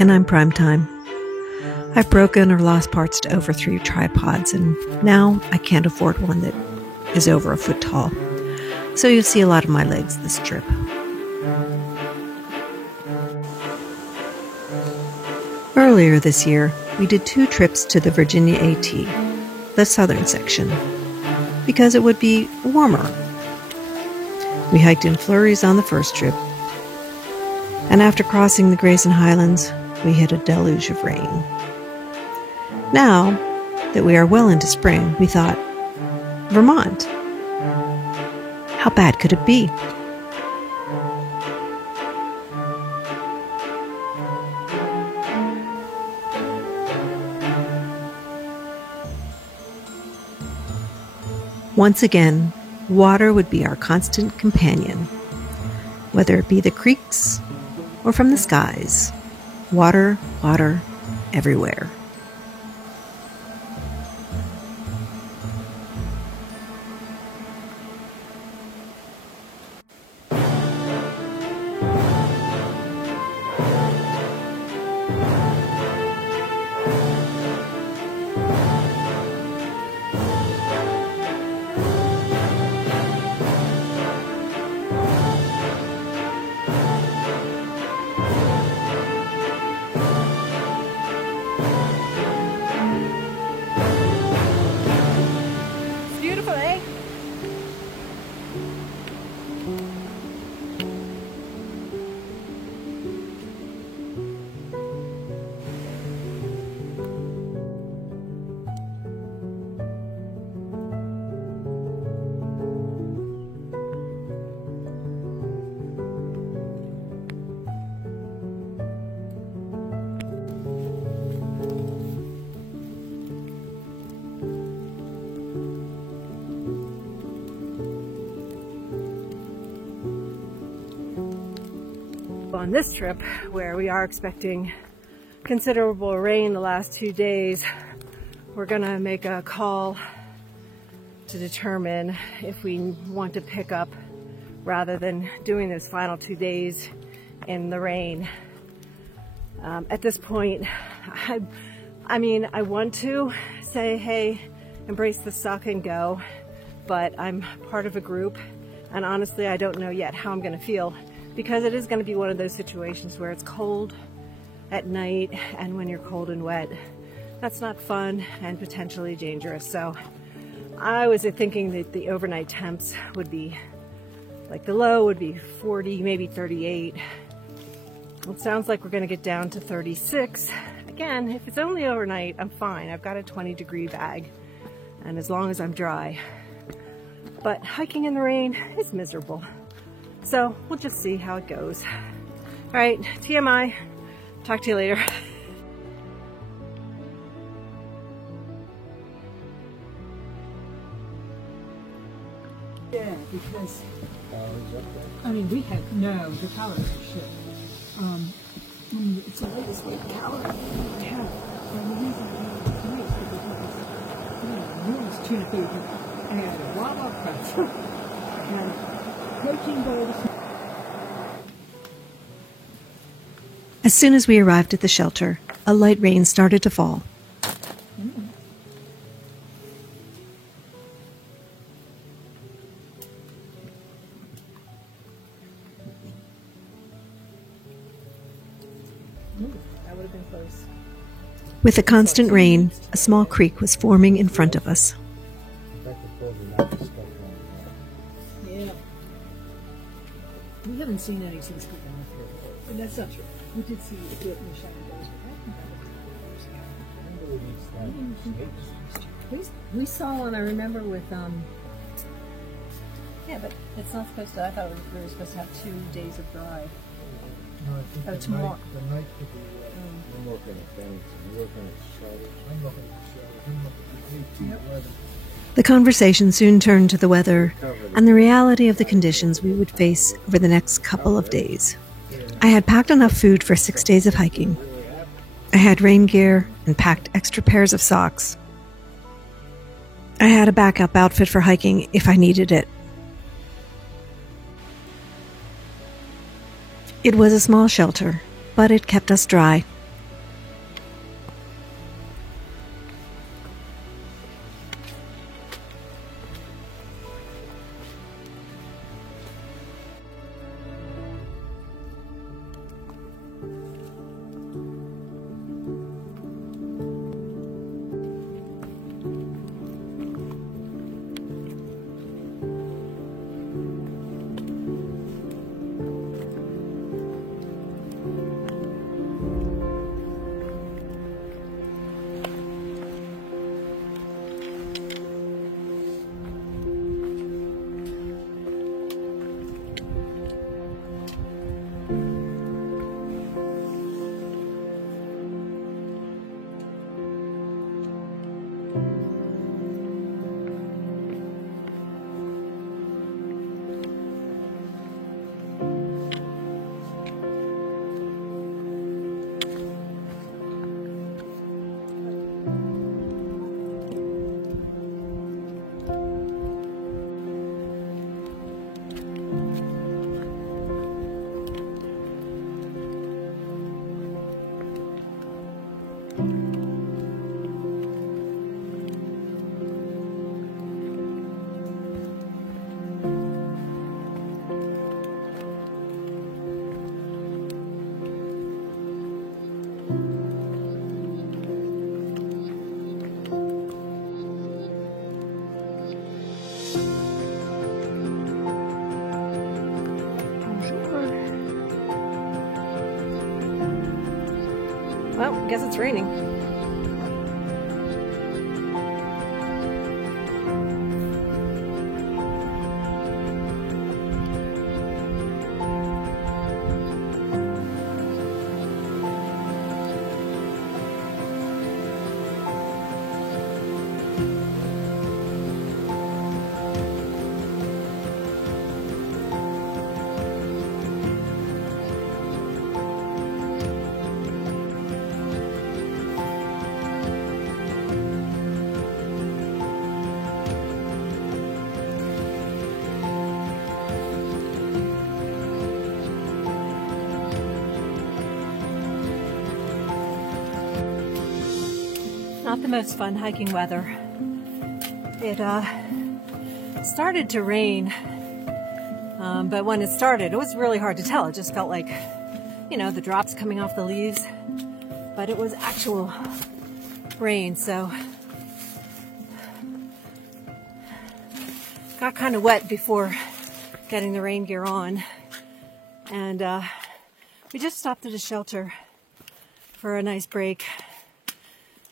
and I'm prime time. I've broken or lost parts to over 3 tripods, and now I can't afford one that is over a foot tall. So you'll see a lot of my legs this trip. Earlier this year, we did 2 trips to the Virginia AT, the southern section, because it would be warmer. We hiked in flurries on the first trip, and after crossing the Grayson Highlands, we hit a deluge of rain. Now that we are well into spring, we thought, Vermont. How bad could it be? Once again, water would be our constant companion. Whether it be the creeks or from the skies, water, water, everywhere. On this trip, where we are expecting considerable rain the last 2 days, we're gonna make a call to determine if we want to pick up rather than doing those final 2 days in the rain. At this point, I mean, I want to say, hey, embrace the suck and go, but I'm part of a group, and honestly, I don't know yet how I'm gonna feel, because it is going to be one of those situations where it's cold at night, and when you're cold and wet, that's not fun and potentially dangerous. So I was thinking that the overnight temps would be, like the low would be 40, maybe 38. It sounds like we're going to get down to 36. Again, if it's only overnight, I'm fine. I've got a 20-degree bag, and as long as I'm dry. But hiking in the rain is miserable. So we'll just see how it goes. All right, TMI. Talk to you later. Yeah, because I mean we had no the power is shit. It's the latest weight power we have. And the reason we have nice because noodles, tuna food, and Wawa pretzel, and protein bowls. As soon as we arrived at the shelter, a light rain started to fall. That would have been close. With the constant rain, a small creek was forming in front of us. Yeah. We haven't seen any since we went through. But that's not true. We did see a bit in the shadow days. We saw one, I remember, with Yeah, but it's not supposed to. I thought we were supposed to have 2 days of dry. No, I think Oh, the tomorrow. night could be I'm looking at things, I'm looking at shelter. I'm looking at shelter. I'm looking at 1811. The conversation soon turned to the weather and the reality of the conditions we would face over the next couple of days. I had packed enough food for 6 days of hiking. I had rain gear and packed extra pairs of socks. I had a backup outfit for hiking if I needed it. It was a small shelter, but it kept us dry, guess it's raining. Not the most fun hiking weather. It started to rain, but when it started, it was really hard to tell. It just felt like, you know, the drops coming off the leaves, but it was actual rain, so got kind of wet before getting the rain gear on, and we just stopped at a shelter for a nice break.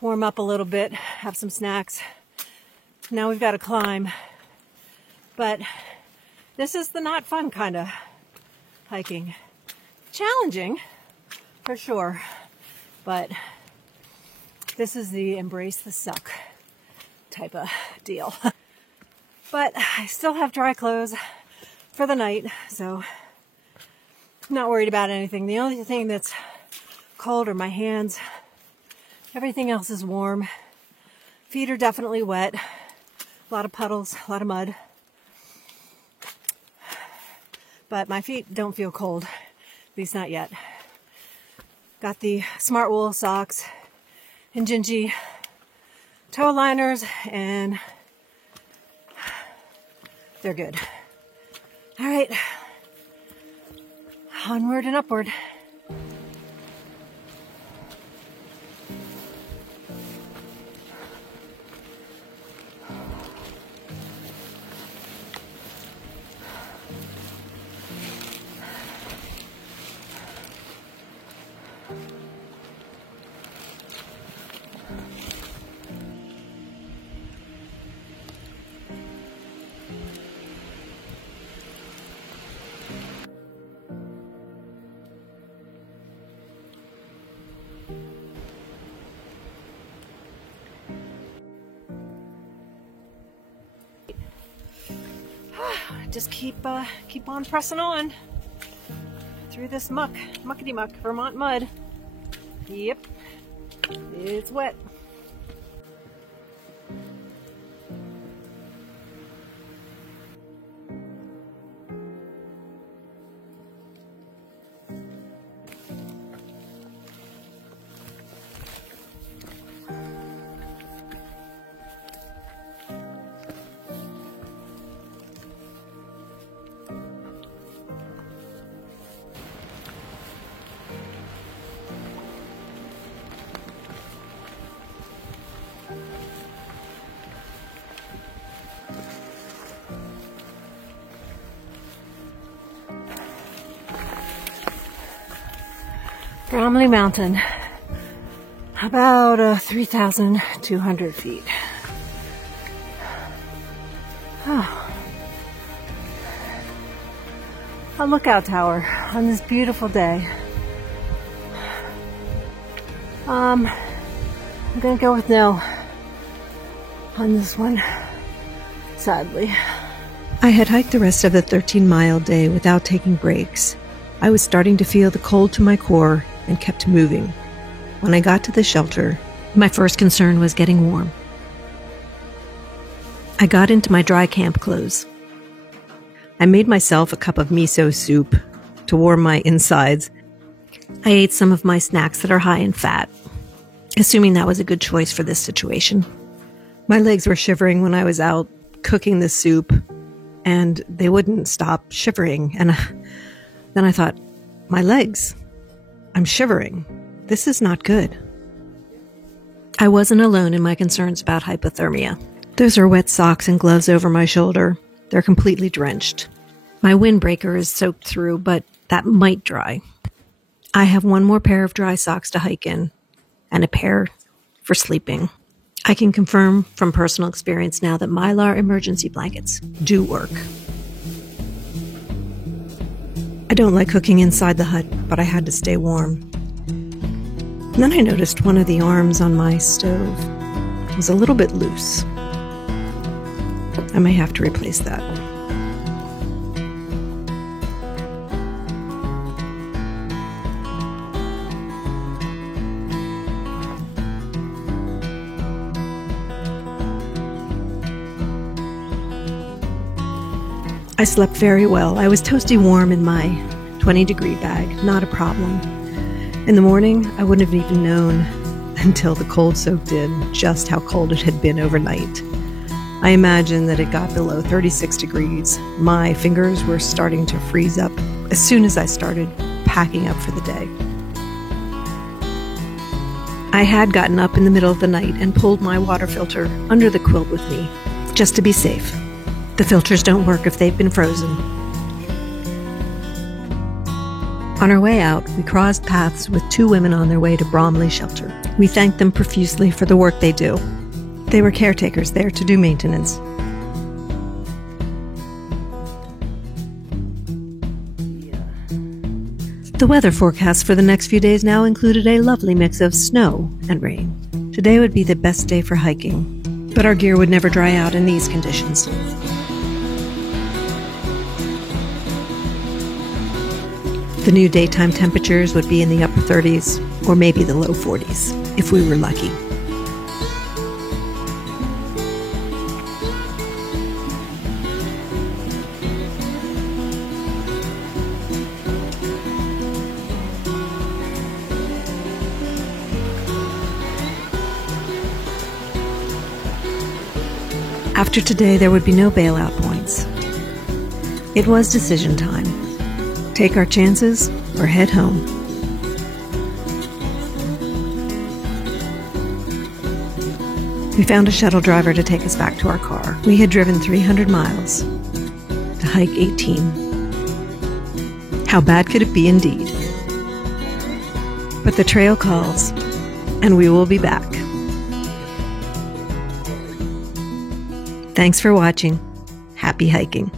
Warm up a little bit, have some snacks. Now we've got to climb. But this is the not fun kind of hiking. Challenging, for sure. But this is the embrace the suck type of deal. But I still have dry clothes for the night, so I'm not worried about anything. The only thing that's cold are my hands. Everything else is warm. Feet are definitely wet. A lot of puddles, a lot of mud. But my feet don't feel cold, at least not yet. Got the Smartwool socks, Injinji toe liners, and they're good. All right, onward and upward. Just keep on pressing on through this muckety muck, Vermont mud. Yep, it's wet. Bromley Mountain, about 3,200 feet. Oh. A lookout tower on this beautiful day. I'm gonna go with no on this one, sadly. I had hiked the rest of the 13-mile day without taking breaks. I was starting to feel the cold to my core and kept moving. When I got to the shelter, my first concern was getting warm. I got into my dry camp clothes. I made myself a cup of miso soup to warm my insides. I ate some of my snacks that are high in fat, assuming that was a good choice for this situation. My legs were shivering when I was out cooking the soup, and they wouldn't stop shivering. And then I thought, my legs, I'm shivering. This is not good. I wasn't alone in my concerns about hypothermia. Those are wet socks and gloves over my shoulder. They're completely drenched. My windbreaker is soaked through, but that might dry. I have one more pair of dry socks to hike in, and a pair for sleeping. I can confirm from personal experience now that Mylar emergency blankets do work. I don't like cooking inside the hut, but I had to stay warm. And then I noticed one of the arms on my stove was a little bit loose. I may have to replace that. I slept very well. I was toasty warm in my 20-degree bag, not a problem. In the morning, I wouldn't have even known until the cold soaked in just how cold it had been overnight. I imagine that it got below 36 degrees. My fingers were starting to freeze up as soon as I started packing up for the day. I had gotten up in the middle of the night and pulled my water filter under the quilt with me, just to be safe. The filters don't work if they've been frozen. On our way out, we crossed paths with two women on their way to Bromley Shelter. We thanked them profusely for the work they do. They were caretakers there to do maintenance. The weather forecast for the next few days now included a lovely mix of snow and rain. Today would be the best day for hiking, but our gear would never dry out in these conditions. The new daytime temperatures would be in the upper 30s or maybe the low 40s if we were lucky. After today, there would be no bailout points. It was decision time. Take our chances or head home. We found a shuttle driver to take us back to our car. We had driven 300 miles to hike 18. How bad could it be indeed? But the trail calls, and we will be back. Thanks for watching. Happy hiking.